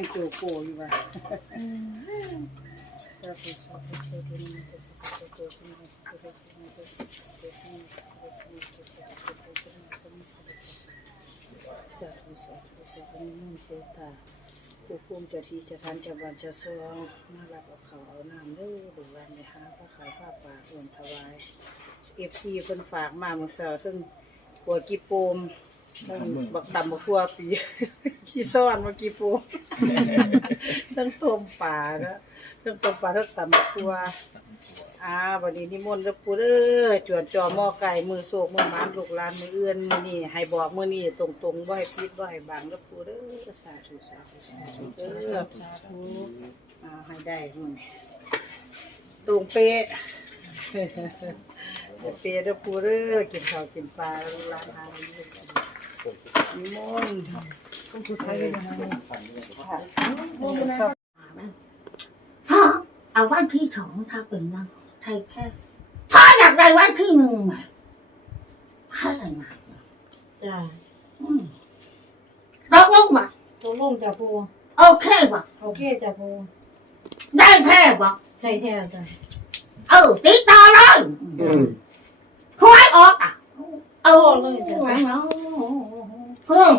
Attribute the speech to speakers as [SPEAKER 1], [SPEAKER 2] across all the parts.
[SPEAKER 1] หัวแมงโจโกอยู่ว่าสาธุสาธุสาธุนะสาธุสาธุสาธุสาธุสาธุสาธุสาธุสาธุสาธุสาธุสาธุสาธุสาธุนิมนต์เตาผู้มิเจ้าที่เจ้าทานเจ้าบ้านเจ้าซองมารับเอาเขาเอาน้ำเด้อดูวันในหาพระขายผ้าป่าร่วมถวายเอฟซีเพิ่นฝากมาเมื่อเช้าเพิ่งหัวกีโปมเพิ่งบักตำบักขัวปีขี้ซ้อนมื่อกี้ปู ทั้งต้มปลาเนอะทั้งต้มปลาทั้งตำบักขัวอ่าวันนี้นิมนต์แล้วปูเด้อจวนจอหม้อไก่มือโศกมือหมานลูกหลานมือเอื้อนมือนี่ให้บอกมือนี่ตรงตรงๆบ่ให้ผิดบ่ให้บังแล้วปูเด้อสาธุสาธุสาธุเด้อสาธุอ่าให้ได้มือนี้ตรงเป๊ะเดี๋ยวเปียเด้อปูเด้อกินข้าวกินปลาล้วร้านอาหารนี่กันนิมนต์
[SPEAKER 2] เอาวันที่สองท่าเป็นนางไทยแค่พ่ออยากได้วันที่หนึ่งไหมพ่ออยากได้
[SPEAKER 3] จ้า
[SPEAKER 2] เราลงมา
[SPEAKER 3] ตกลงจ้าปู
[SPEAKER 2] โอเคป่ะ
[SPEAKER 3] โอเคจ้าปู
[SPEAKER 2] ได้แท้ป่ะ
[SPEAKER 3] ได้แท้จ้ะ
[SPEAKER 2] เออติดต่อเลยหวยออกอะ เออเลยจ้ะเพิ่ม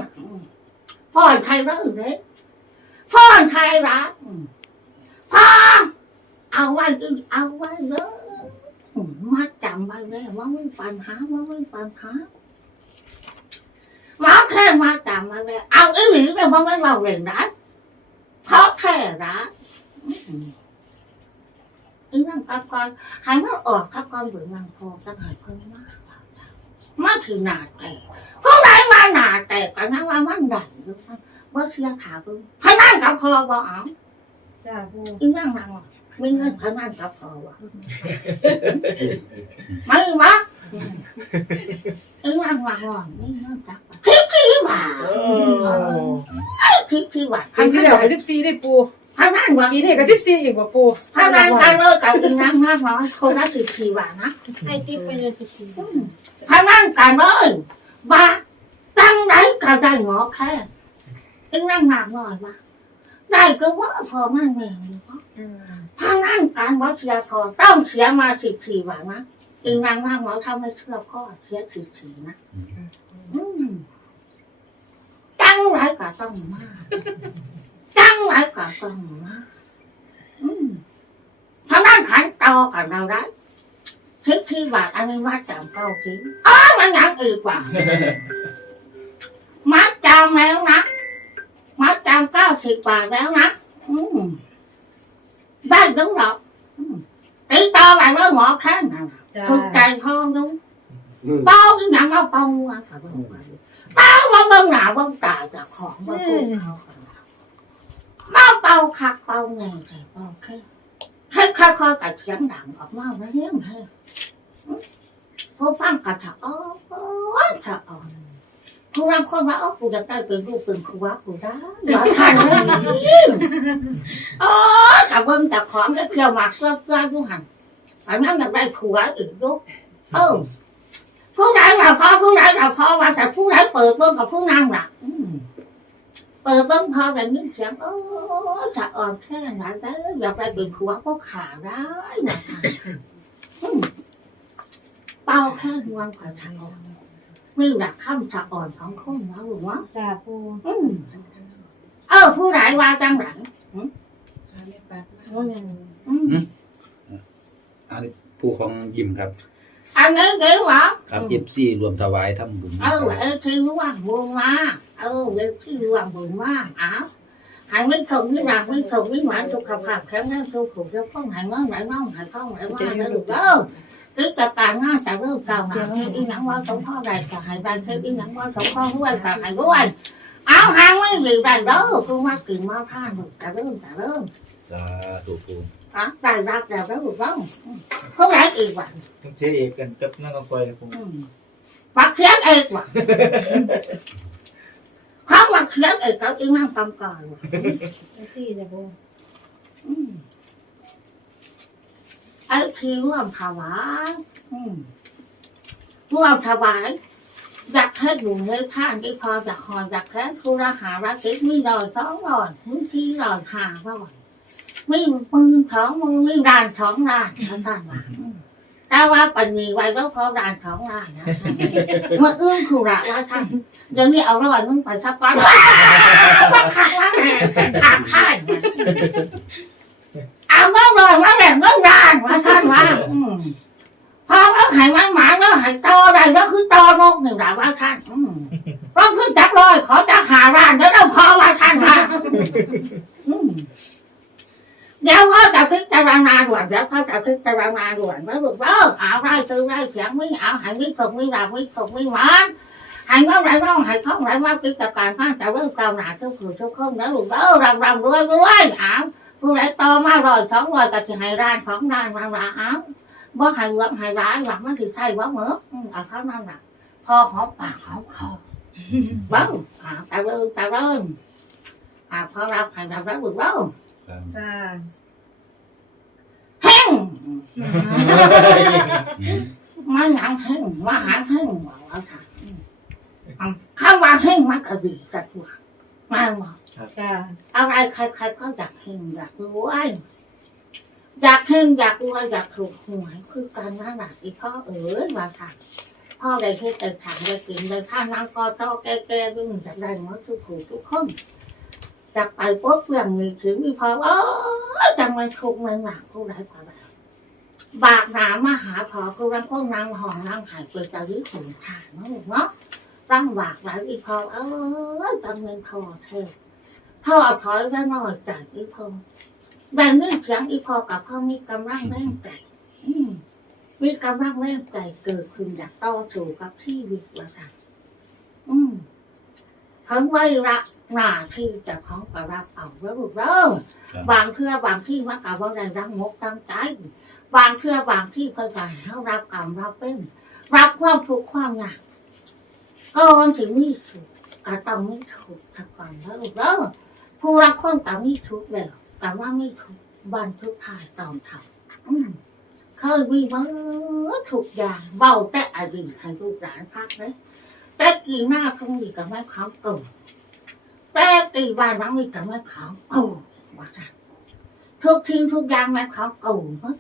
[SPEAKER 2] อนใครรักเลยพ่อนใครรักพ่อเอาไว้อีกเอาไว้เลยมาจำไว้เลยว่าไม่ปัญหาว่าไม่ปัญหามาแค่มาจำไว้เลยเอาอีหลีเลยว่าไม่เราเรียนรักเพราะแค่รักอีนั่งกับก่อนใหายมันออกกับก่อนเบื่อนางพอตั้งหายเพิ่มมาก มาถึงหนาแต่ก็ได้มาหนาแต่กันนั่งว่ามันได้หรือว่าเชื่อขาเพิ่งพนันกับคอบ่เอา
[SPEAKER 3] จ้าปู
[SPEAKER 2] อีนั่งนั่งว่ะมีเงินพนันกับคอว่ะไม่วะอีนั่งว่างว่างมีเงินจับว่ะทิพย์ที่ว่าทิพย์ที่ว่า
[SPEAKER 1] ครั้งที่แล้วก็สิบสี่ได้ปู
[SPEAKER 2] พนันว่ะ
[SPEAKER 1] ปีนี้ก็สิบสี่อีกบ่ปู
[SPEAKER 2] พนันกันเลยกับอีนั่งนั่งน้อยคนละทิพย์ที่ว่านะ
[SPEAKER 3] ให้ติ๊บไปเลยสิบสี่
[SPEAKER 2] พนันกันเลยว่าตั้งไหนก็ได้หมอแค่อีนั่งหนักหน่อยว่าได้ก็ว่าพอมันแม่งดีเพราะถ้านั่งการวัดเสียพอต้องเสียมาสิบสี่บาทนะอีกนางนั่งหมอทำไม่เชื่อพ่อเสียสิบสี่นะอืมตั้งไรก็ต้องมาตั้ง ขายกับกองมาทางด้านขันต่อกับเราได้ทิศที่ว่าอันนี้มาจำเกาทิ้งอ้ามันยังอีกว่ามาจำแล้วนะมาจำเก้าสิบกว่าแล้วนะอืมได้ถึงหรอกตีต่อไปว่าหมอแค่นั้นถูกใจ
[SPEAKER 3] ท้องดูเป้า
[SPEAKER 2] อีหนังเอาเป้าอะค่ะเป้าว่าเบิ่งหนาเบิ่งตาจะของมาพูดเมาเป่าคักเป่าไงแต่เป่าแค่ให้ค่อยๆกัดเสียงดังออกมาไม่เลี้ยงให้ผู้ฟังกัดถ้าอ๋อถ้าอ๋อผู้รำคนว่าอ๋อกูอยากได้เป็นรูปเป็นครูว่าผู้ได้ว่าทันเลยอ๋อแต่เบิ่งแต่ของก็เกี่ยวมากเสื้อเสื้อยูหันฝันนั่งอยากได้ครูว่าอื่นยกเออผู้ไหนเราพ่อผู้ไหนเราพ่อว่าแต่ผู้ไหนเปิดเบิ่งกับผู้นั่งหลัก เปิดเบิ่งพอแต่ยินเสียงโอ้ยจะอ่อนแค่ไหนได้อยากได้เป็นผัวก็ขาได้นะอืมเป้าแค่ดวงกับทางอ่อนมีหลักคำสะอ่อนของคนแล้วหรือวะ
[SPEAKER 3] จ้าปู
[SPEAKER 2] อืมเออผู้ใดว่าจังหลัง
[SPEAKER 3] ว่าไง
[SPEAKER 2] อืม
[SPEAKER 4] อันนี้ผู้ของยิมครับ
[SPEAKER 2] อันนี้เก๋หรอ
[SPEAKER 4] ครับเอฟซีรวมถวายทำบุญ
[SPEAKER 2] เออเออที่ร่วงบุญมา เออเออที่ร่วงบุญมาอ้าวหายไม่ถงไม่หนักไม่ถงไม่หวานสุขภาพแข็งแรงสุขุมจะพ้องหายเงินไหลน้องหายท้องไหลว่าไม่ถูกเออคือจัดการงานแต่เริ่มเก่าหนาอีหนังว่าสมพ่อใดก็หายใดคืออีหนังว่าสมพ่อรวยก็หายรวยเอาหางไม่หลีใดเด้อคือมากินมาท่านแต่เริ่มแต่เริ่ม
[SPEAKER 4] สาธุปู
[SPEAKER 2] อะได้รับแล้วแล้วถูกต้องเขาไหนอีกวัน
[SPEAKER 5] ต้องเชื่อเอกกันกับนั่งกับปล่อยเลยผม
[SPEAKER 2] ปักเทียนเอกว่ะ เขาปักเทียนเอกเขาอีนั่งกำกอนว่ะ
[SPEAKER 3] สี่จ้าปู
[SPEAKER 2] อืมไอ้ที่ร่วมถวายอืมร่วมถวายอยากให้อยู่ในท่านที่พออยากหอนอยากแค้นคุระหารักติมีรอยสองรอยมีที่รอยหาว่าบ่อยมีมือสองมือมีรานสองรานท่านท่านว่าอืม แต่ว่าปันมีไว้แล้วพอรานสองรานนะเมื่ออื้อคุระว่าท่านเดี๋ยวนี้เอารอยมึงไปทับก้อนว่าขาดว่าแม่ขาดข้านเอาเงินรอยมาแบ่งเงินรานว่าท่านว่าอืมพอว่าหายมันหมาแล้วหายตออะไรก็คือตอนกหนึ่งหลาว่าท่านอืมร้องขึ้นจักรอยขอจะหาร้านแล้วเราพอว่าท่านว่าอืม เดี๋ยวเขาจะพิจารณาด่วนเดี๋ยวเขาจะพิจารณาด่วนแล้วบอกว่าเอาไรตือไรเสียงไม่เอาหายไม่ตกไม่รับไม่ตกไม่หวานหายเงินไรร้องหายท้องไรว่ากิจการข้างแต่เรื่องเก่าหนาทุกผู้ทุกคนแล้วลูกเออรำรำรวยรวยเอาผู้ไรต่อมารอยสองรอยก็จะให้ร้านสองร้านรำรำเอาบ่หายหวังหายร้ายหวังมันถือใช่บ่เหมืออืมเอาเข้านั่นน่ะพอหอมปากหอมคอเบ้าอ่าตาเริ่มตาเริ่มอ่าพอรับหายรับรับบุญเบ้า
[SPEAKER 4] ครับ
[SPEAKER 3] จ้า
[SPEAKER 2] แห้ง
[SPEAKER 4] อืม
[SPEAKER 2] มาหยังแห้งมาหาแห้งบอกว่าค่ะอืมอืมข้าว่าแห้งมันก็ดีแต่ตัวมาบอก
[SPEAKER 3] จ้า
[SPEAKER 2] อะไรใครๆก็อยากแห้งอยากรวยอยากแห้งอยากรวยอยากถูกหวยคือการนั่นแหละอีพ่อเอ๋ยว่าค่ะพ่อได้เฮ็ดได้ถามได้กินได้ท่านั่งก็โตแก่ๆด้วยจากได้หมดทุกผู้ทุกคน จากไปพบเรื่องมีถึงมีพอเออจังมันทุกมันหนักผู้ใดกว่าแบบบากหนามาหาพอคือรังพวกนางหองนางหายเกิดจากวิถุนทานเนาะเนาะร่างบากหลายอีพอเออจังเงินทอเทท่อถอยแล้น้อยจากอีพอแบ่งเงื่อนเสียงอีพอกับพ่อมีกำลังแรงใจมีกำลังแรงใจเกิดขึ้นอยากต่อสู้กับชีวิตว่าสั่นอืม ทั้งไว้รักหน้าที่จะของกรับเอาแล้วลูกเริ่มบางเทื่อบางที่มันกับว่าได้รังมกตั้งใจบางเทื่อบางที่เพื่อการเขารับกรรมรับเป็น รับความทุกข์ความยากก่อนถึงมีสุขก็ต้องมีทุกข์ถ้าก่อนแล้วลูกเริ่มผู้รักคนก็มีทุกข์แล้วแต่ว่ามีทุกข์บันทุกข์ทายตอมทำเคยมีมาทุกอย่างเบาแต่อดีตให้ลูกหลานพักเลย แต่กี่หน้าพรุ่งนี้กับแม่เขาเก่าแต่กี่วันวันนี้กับแม่เขาเก่าว่าจ้ะทุกทิ้งทุกอย่างแม่เขาเก่าหมด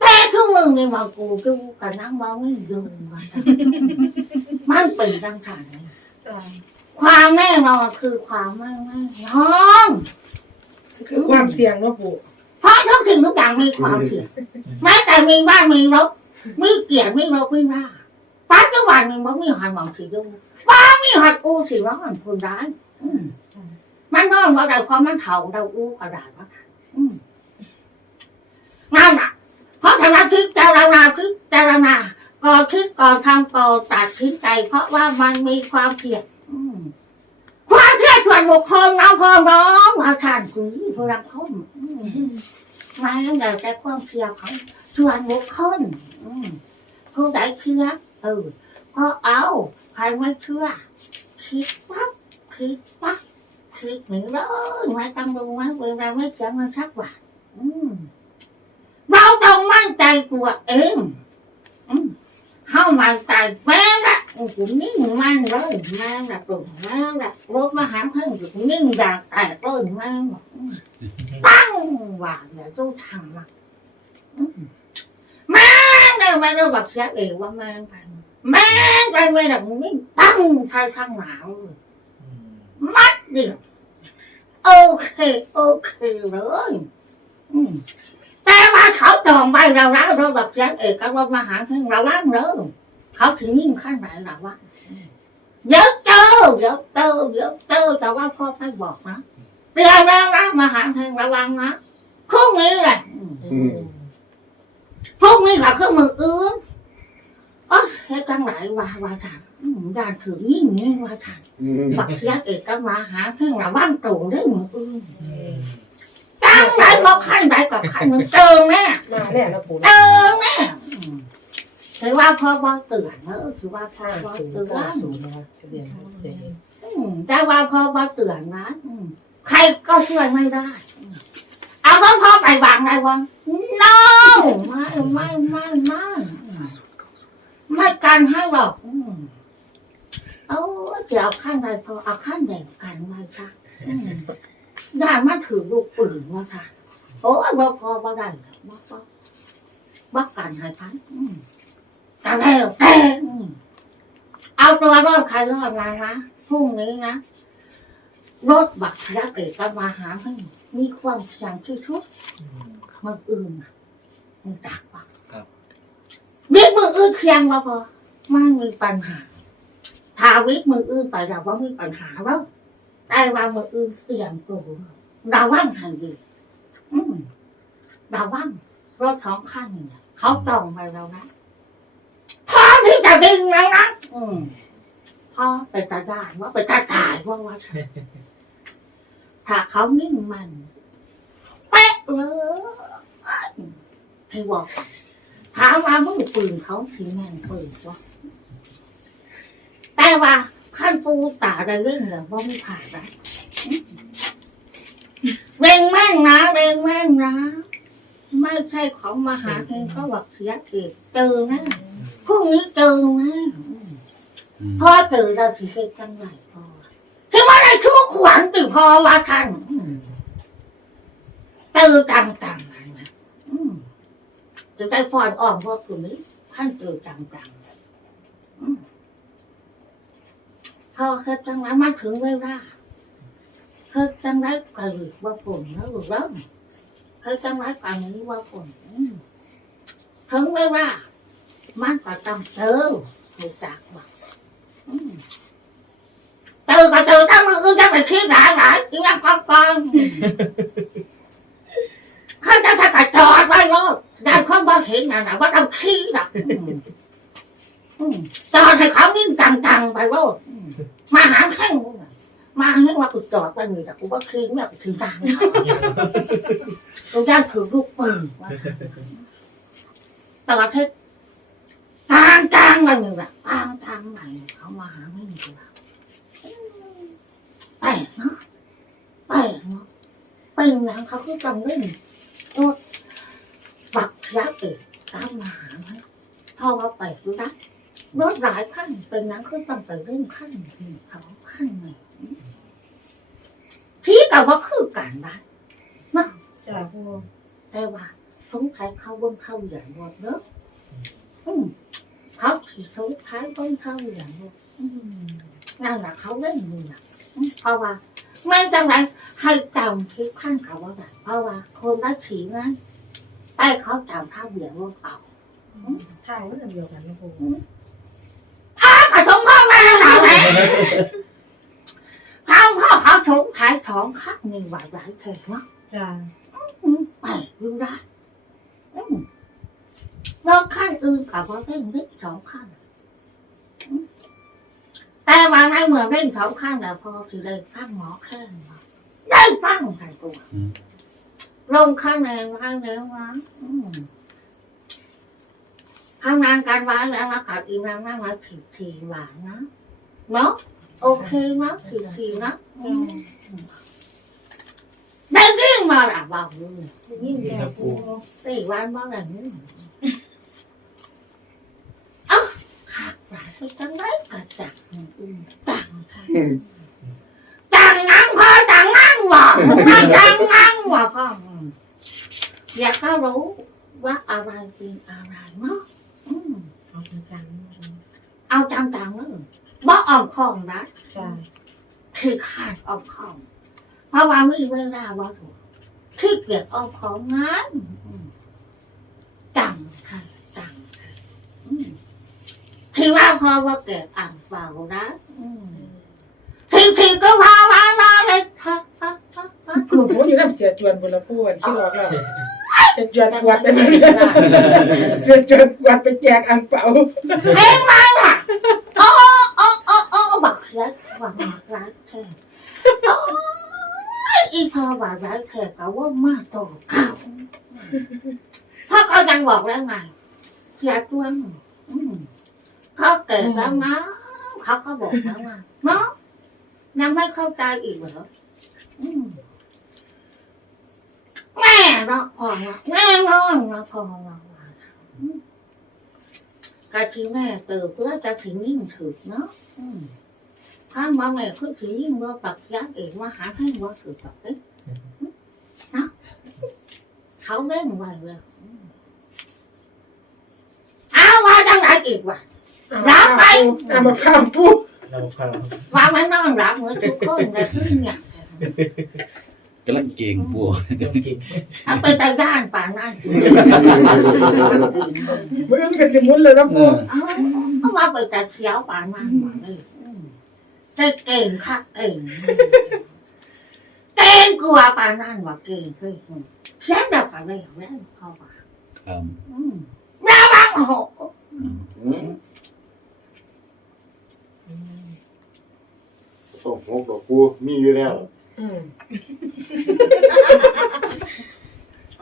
[SPEAKER 2] แต่ทุกมึงนี่มากูดูกับนั่งมองไม่ดูว่าจ้ะมันเป็นดังฐานนี้
[SPEAKER 3] จ้า
[SPEAKER 2] ความแน่นอนคือความไม่แน่นอน
[SPEAKER 3] คือความเสี่ยงเนาะปู่
[SPEAKER 2] เพราะทุกสิ่งทุกอย่างมีความเสี่ยงแม้แต่มีบ้านมีรถมีเกียรติมีรถมีรา ปัจจุบันมีบ่มีหันมองสีดูป้ามีหัดอูสีร้อนคนร้ายอืมมันนอนว่าได้ความมันเถ่าเราอูก็ได้ว่าค่ะอืมนั่นน่ะเพราะทำหน้าที่เจารณาพิจารณาก่อนคิดก่อนทำก่อนตัดสินใจ เพราะว่ามันมีความเพียรความเชื่อส่วนบุคคลน้องพ่อน้องอาจารย์คุณยี่พลังคมมาแล้วแต่ความเชื่อของส่วนบุคคลผู้ใดเชื่อ เออ ก็เอา ใครไม่เชื่อคิดปั๊บคิดปั๊บคิดหนีเลยไม่ต้องดูไม่เวลาไม่เชื่อมันสักบาทอืมเราต้องมั่นใจตัวเองอืมเข้ามั่นใจแม่ละผมนิ่งมั่นเลยแม่ละตรงแม่ละรถมาหาเพื่อนอยู่นิ่งอยากแตกเลยแม่บอกอืมตั้งว่าเดี๋ยวตู้ทำละอืมแม่งเลยไม่รู้แบบเสียเองว่าแม่งไปแม่งไปไม่ได้มึงไม่ตั้งทายข้างหนาวมัดเดียวโอเคโอเคเลยแต่ว่าเขาจองใบเราแล้วเราแบบเสียเองก็ว่ามาหาเพื่อนเราว่างเลยเขาถึงยิ่งขั้นไหนเราว่าเดี๋ยวเจอเดี๋ยวเจอเดี๋ยวเจอแต่ว่าพ่อไม่บอกนะเตือนแล้วนะมาหาทางระวังนะพรุ่งนี้แหละ พรุ่งนี้กับเครื่องมืออื่นเอ๋อเฮ็ดจังไหนว่าว่าทางอืมด้านถือยิ่งนี่ว่าทางบักเสียเอกก็มาหาเครื่องระวังตรงได้มืออื่นจังไหนบอกขั้นไหนกับขั้นหนึ่งเจอแม่
[SPEAKER 3] มาแน่นะปู่
[SPEAKER 2] เจอแม่อืมถือว่าพ่อบอกเตือนเนอะถือว่าพ่อ
[SPEAKER 3] ห้า
[SPEAKER 2] บอก
[SPEAKER 3] ศูนย์
[SPEAKER 2] เตือ
[SPEAKER 3] เก้านศูนย์นะคะทะเบียนรถเซ
[SPEAKER 2] อืมแต่ว่าพ่อบอกเตือนนะอืมใครก็ช่วยไม่ได้ เอาต้นพ่อไปวางได้วัง no ไม่ไม่ไม่ไม่ไม่กันให้หรอกเอาจะเอาขั้นใดพอเอาขั้นแบ่งกันไว้ค่ะอืมด้านมาถือลูกปืนมาค่ะโอ้ยบ่พอบ่ได้บ่พอบ่กันให้พันกันแล้วแต่อืมเอาตัวรอดใครรอดมานะพรุ่งนี้นะรถบักทะเกิดกันมาหาให้ มีความเสี่ยงที่สุด
[SPEAKER 5] อืม
[SPEAKER 2] มืออื่นน่ะมึงตักปะ
[SPEAKER 5] ครับ
[SPEAKER 2] วิทย์มืออื่นเคียงว่าพอไม่มีปัญหาถ้าวิทย์มืออื่นไปเราว่ามีปัญหาแล้วได้ว่ามืออื่นเตรียมตัวเราว่างให้ดีอืมเราว่างรถท้องข้างนี่เขาต้องไปเรานะพร้อมที่จะดึงเรานะอืมพ่อไปตาได้ว่าไปตาตายว่าว่า ถ้าเขานิ่งมันเป๊ะเลยที่บอกถามว่ามึงปืนเขาถึงแม่นปืนวะแต่ว่าขั้นปูตาได้เรื่องเลยว่าไม่ผ่านได้เร่งแม่งนะเร่งแม่งนะไม่ใช่ของมหาเองก็บอกเสียเอกเจอนะพรุ่งนี้เจอนะ
[SPEAKER 4] อืม
[SPEAKER 2] พอเจอเราถือเป็นจังไรพอที่ว่า ได้ชั่วขวัญตือพอว่าท่านอืมตือตังตังนะอืมจะได้ฟอนอ่อมพวกกลุ่มนี้ขั้นตือตังตังพอเคยจังไรมาถึงเวลาเคยจังไรกระหรือว่าฝนแล้วหรือเริ่มเคยจังไรกันนี้ว่าฝนอืมถึงเวลามันก็ต้องเจอถูกจักว่าอืมเจอก็เจอถ้า มืออื่นจะไปคิดหลายหลายๆอีนั่งก้อนก้อนๆข้าจะถ้ากระจอดไว้รถด้านข้างบ้านเห็นนะนะว่าเราขี้ดักอืมจอดให้เขานิ่งตังๆ ไปรถอืมมาหาแข้งมึงน่ะมาให้ว่ากูจอดไปนี่แต่กูว่าขี้ไม่อยากถึงทางเขากูย่างถือลูกปืนว่าตลอดให้กลางกลางๆมันนี่แหละกลางกลางๆใหม่เขามาหาไม่มีกูละแปลกเนาะแปลกเนาะเป็นอย่างเขาคือจำเล่นรถบักยักษ์เอกตามมาหาไหมพ่อว่าไปดูนะรถหลายขั้นเป็นนังขึ้นต้องไปเล่นขั้นที่เขาขั้นไงที่กับว่าคือการบ้าน
[SPEAKER 1] จ้าปู
[SPEAKER 2] แต่ว่าสงสัยเขาเบิ้งเข้าอย่างหมดเนอะอืมเขาขี่สงสัยเบิ้งเข้าอย่างหมดอืมนั่นแหละเขาเล่นนี่นะอืม เพราะว่าแม่จังไรให้จำที่ขั้นเขาว่าแบบเพราะว่าคนได้ขี่นั้นใต้เขาจำท่าเบียร์รถเอา
[SPEAKER 1] ทางมันเดียวกันนะปู
[SPEAKER 2] อ้าวเขาชงพ่อแม่หนาแหละทางพ่อเขาชงขายของคักนี่หวายหลายเทเนาะ
[SPEAKER 1] จ้า
[SPEAKER 2] อืมไปดูได้อืมรถขั้นอื่นกับว่าเร่งเล็กสองขั้นอืม แต่ว่าในเมื่อเร่งสองขั้นแล้วพอที่ได้ฟังหมอแค่นว่าได้ฟังกันตัวลงคะแนนไว้แล้วนะอืมทำงานการไว้แล้วนะกับอีนางนั่งมาถีทีหวานนะเนาะโอเคนะถีทีนะอืมได้ยิ่งมาละบอกเลย
[SPEAKER 1] ยิ่งแก่ปู
[SPEAKER 2] สี่วันบ้างหลังนี้เอ้าขาดหลายไปจังไรกระจักอืม ตังตังนั่งพอตังนั่งบอกไม่ตังนั่งบอกพ่ออยากก็รู้ว่าอะไรเป็นอะไรเนาะอืม
[SPEAKER 1] เอาทางกลาง
[SPEAKER 2] เอาจังๆเลยบ่ออมของนะคือขาดออมของ เพราะว่ามีเวลาว่าถูกที่เกียดออมของงานอืมจังค่ะจังค่ะ อืมที่ว่าพอว่าเกิดอ่างเปล่านะอืมทีทีก็พาว่าว่าเลยฮะฮะฮะฮะ
[SPEAKER 3] คือผมอยู่น้ำเสียจวนบนละปูอันที่รอกแล้วเสียจวนกวาดไปเลยเสียจวนกวาดไปแจกอันเปล่า
[SPEAKER 2] เห็นไหมล่ะโอ้โอ้โอ้โอ้บักเสียบักรักแท้โอ้ยอีพอบักรักแท้ก็ว่ามาโตเขาพ่อเขายังบอกแล้วไงอย่าจวนอืม เขาเกิดแล้วนะเขาก็บอกแล้วว่าเนาะยังไม่เข้าใจอีกเหรอแม่เนาะพ่อเนาะแน่นอนเนาะพ่อเนาะกะทิแม่เติบเพื่อจะถึงยิ่งถึกเนาะข้ามมาแม่คือผียิ่งว่าปักยักษ์เองว่าหาให้ว่าสืบปักเอ๊ะนะเขาเล่นไว้เลยเอาว่าจังไรอีกว่ะ รับไป
[SPEAKER 3] เอามาข้ามปู
[SPEAKER 5] เราพา
[SPEAKER 2] ว่ามันนอนรับเหมือนทุกคนเลยคือเนี่ย
[SPEAKER 4] กำลังเก่งปู
[SPEAKER 5] ต้องกิน
[SPEAKER 2] ถ้าไปตาย่านป่านนั้น
[SPEAKER 3] เมื่อมันก็สิหมุนเลยนะ
[SPEAKER 4] เอ
[SPEAKER 3] ปู
[SPEAKER 4] อ
[SPEAKER 2] เอาเอาว่าไปตาเขียวป่านนั้นหมดเลยอืมแต่เก่งคักเก่งเก่งกลัวป่านนั้นว่าเก่งเฮ้ยเขียนเดียวกันเลยเอาแล้วพ่อว่า
[SPEAKER 4] ครับ
[SPEAKER 2] อืมระวังหก
[SPEAKER 6] ส่งหกดอกปูมีอยู่แล้ว
[SPEAKER 3] อืม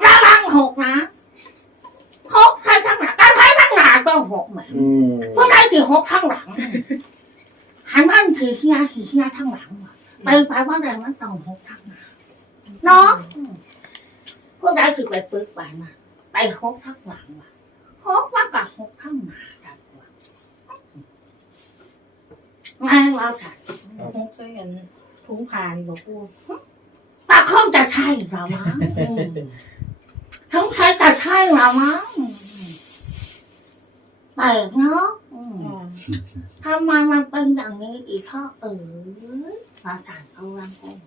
[SPEAKER 2] ระวังหกนะหกใครข้างหลังใครข้างหลังก็หกเหมือน
[SPEAKER 6] อืม
[SPEAKER 2] พวกได้ที่หกข้างหลังหันมันขี่เฮียขี่เฮียข้างหลังว่ะไปไปว่าอะไรมันต้องหกข้างหลังเนาะอืมพวกได้คือไปปึกไปมาไปหกข้างหลังว่ะหกมากับหกข้างหน้าได้ว่ะงานเราค่ะ
[SPEAKER 7] มุกใส่กันถุงผ้านี่บอกปู
[SPEAKER 2] ตาคงจะใช่เรามั้งอืมทั้งใช้จะใช่เรามั้งแปลกเนาะอืม
[SPEAKER 7] อ่า
[SPEAKER 2] ทำไมมันเป็นอย่างนี้อีกท่อเออมาถานเอารังกง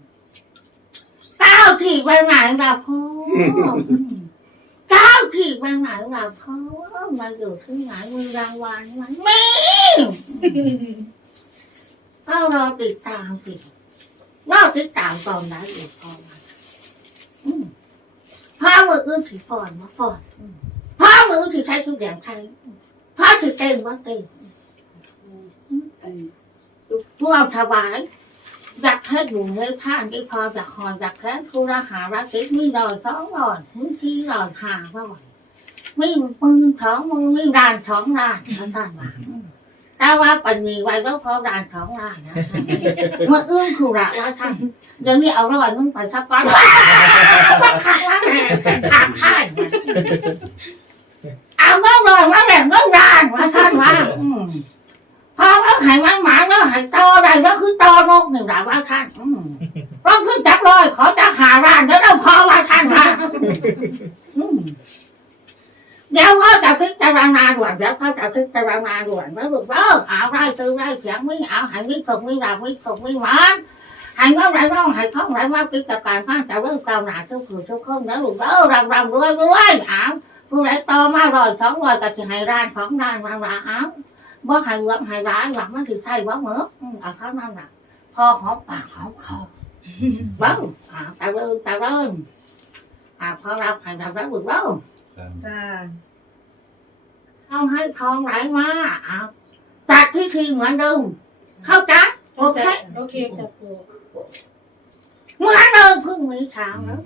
[SPEAKER 2] ก้าวขี่ไปไหนล่ะพ่ออืมก้าวขี่ไปไหนล่ะพ่อมาอยู่ที่ไหนมีรางวัลไหมมี ก็รอติดตามสิรอติดตามตอนนั้นอยู่พ่อมาอืมพ่อมืออื่นถือฟอนมาฟอนอืมพ่อมืออื่นถือใช้ทุกอย่างใช้พ่อถือเต้นว่าเต้นพวกเราถวายอยากแค่อยู่ในท่านที่พออยากหออยากแค่ทุรหารักติมีรอยสองรอยมือที่รอยหาว่ามีมือสองมือมีรานสองรานท่านท่า นว่าว่าปันมีไว้แล้วพอรานสองรานนะเมื่ออื้อคือระว่าท่านเดี๋ยวนี้เอารอยมึงไปทับก้อนมันขาดว่าแม่ขาดข้ายเอาเงินรอยมาแบ่งเงินรานว่าท่านว่าพอว่าหายมันหมาแล้วหายตออะไรก็คือตอนกหนึ่งด่าว่าท่านร้องขึ้นจักรลอยขอจะหาร้านแล้วเราพอว่าท่านว่า เดี๋ยวเขาจะพิจารณาด่วนเดี๋ยวเขาจะพิจารณาด่วนแล้วบอกว่าเอาไรตื้อไรเสียงไม่เอาหายไม่ตกไม่ดับไม่ตกไม่หวานหายเงินไรร้องหายท้องไรมากิจการข้างแต่เรื่องเก่าหนาทุกข์ทุกคนแล้วลูกเออรำรำรวยรวยเอาผู้ใดโตมารอยท้องรอยก็จะให้ร้านของร้านรำรำเอาบ่หายเวือบหายร้ายหวังมันถือไทยบ่เหมืออืมเอาเข้านั่นน่ะพอหอมปากหอมคอเบ้าอ่าตาเริ่มตาเริ่มอ่าพอรับหายรับรับบุญเบ้า
[SPEAKER 4] ครับ
[SPEAKER 7] จ้า
[SPEAKER 2] ต้องให้ทองไหลมาอ่าจัดพิธีเหมือนเดิมเข้าใจโอเค
[SPEAKER 7] โอเคจ้ะปู
[SPEAKER 2] เหมือนเดิมเพิ่งมีเช้าแล้ว